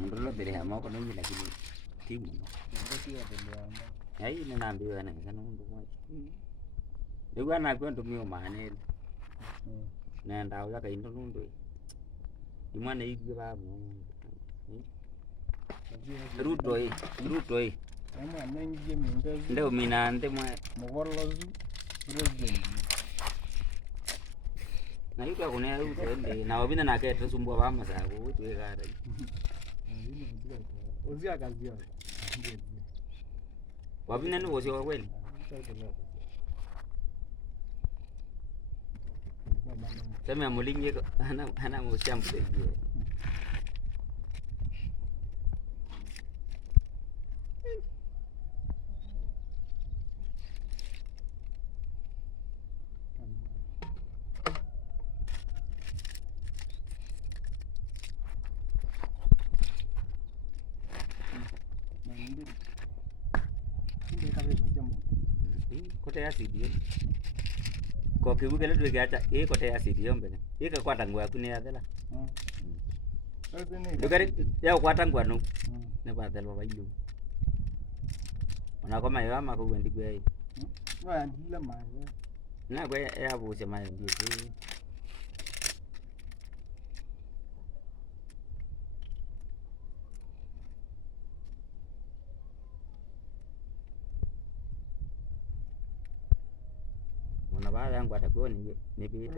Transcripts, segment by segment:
Ndio bila hamo kwa nini lakini timu ai ninaambiwa na sana ndo mmoja ndio ana kwenda mio manene nenda uya kaindo nundo imwana hivi babo ruto ama nangie mingazi ndio minande mwa mugolozu president na yuko kuna ruto na wabina na kete sumbua bama sa kuwe gara ozia kazi yao wabina ni wosi wa kweli sema mulingi ana mshambu hivi kote asidi ko kibukele tuwe acha kote asidi mbele kwata ngwa kuni adela dogari ya kwata ngwa no ne badelo bayo ona koma yama ko wendi gwe wa ndile mawe na gwe ya buse mawe ndio na baada yangu atakuwa ni bite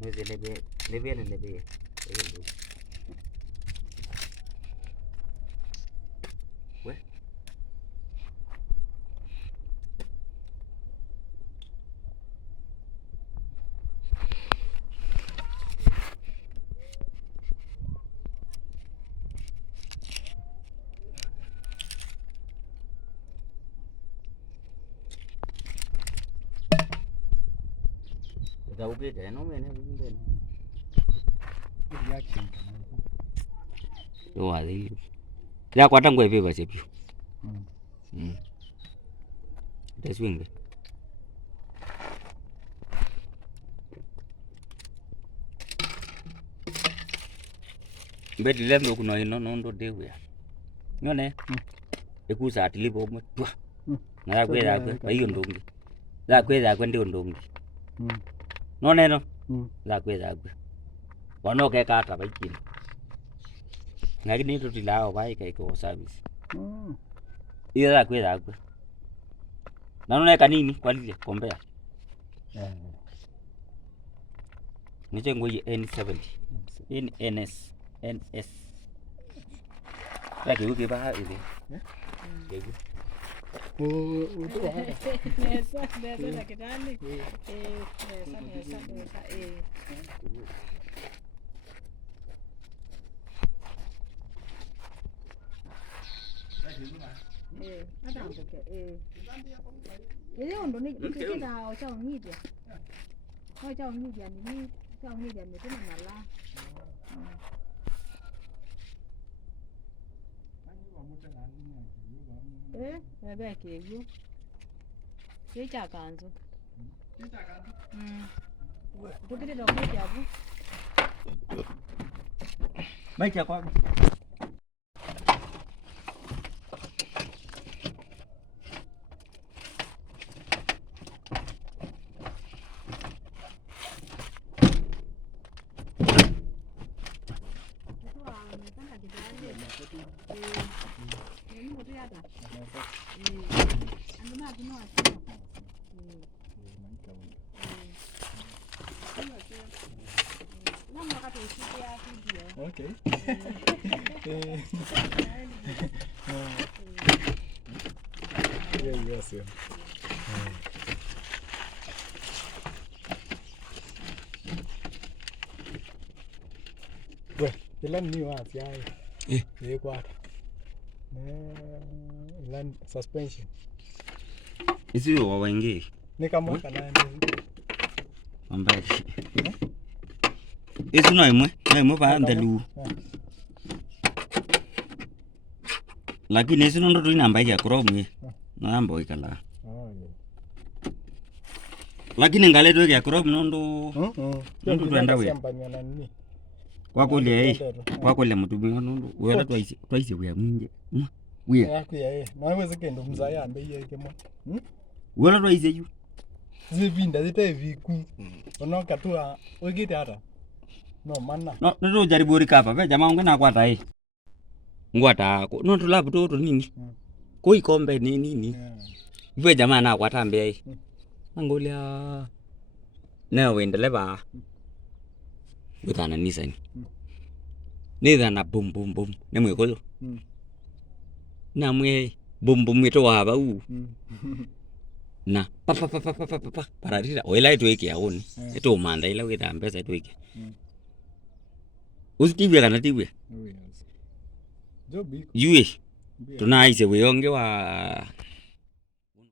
mwezi lebe we Gaugete no mene binde reaction yo ali ya kwata ngwe viva sepio deswinge mbeti lendo kuno ino ndo dewe nyone ekusa atilipo mwe twa na kwela kwa hiyo ndongi la kwela kwende ndongi no neno la kwela kwe wanoke kata baikini ngakini tutilao bai kai ko service iyo la kwela kwe nanone kanini kwalile kombea nije ngoyi N70 NS lagi uki ba ile yego nesa la kitani nesa hata mtoke leo ndo ni kida cha unyidia cha unyidia ni cha unyidia ni tena mala bebe keyo kecha kanzo tukile ndo kecha hapo maiki kwa okay yes we ilan ni wapi haya kwa ilan suspension isiyo wawaingie ni kama kana ambaye Isu no imwe ba ndelu. Lakini isu ndo tu namba ya Chrome na namba ikala. Lakini ngaleto ya Chrome ndo tuenda we. Kwakole mutubi ndo wela twaisi we mwinje. We. Naweza kendo mzaya ambe yeke mo. Wela twaisi yu. Zivinda zite viku. Onoka tu wegite hata. No mana. No, ndo jaribu rikapa ve jamaa ngena kwata hii. Ngwata ko no tulabu to nini? Ko ikombe nini? Ve jamaa na kwata mbe hii. Angolia na wendele ba. Butana nisani. Nidana bum bum bum. Nemwe ko. Na mwe bum bum mito wa ba u. Na pa paradira oila itweke aoni. Eto manda ila weta mbesa itweke. Usitibwe kana tibwe. Yue tunaise weyonge wa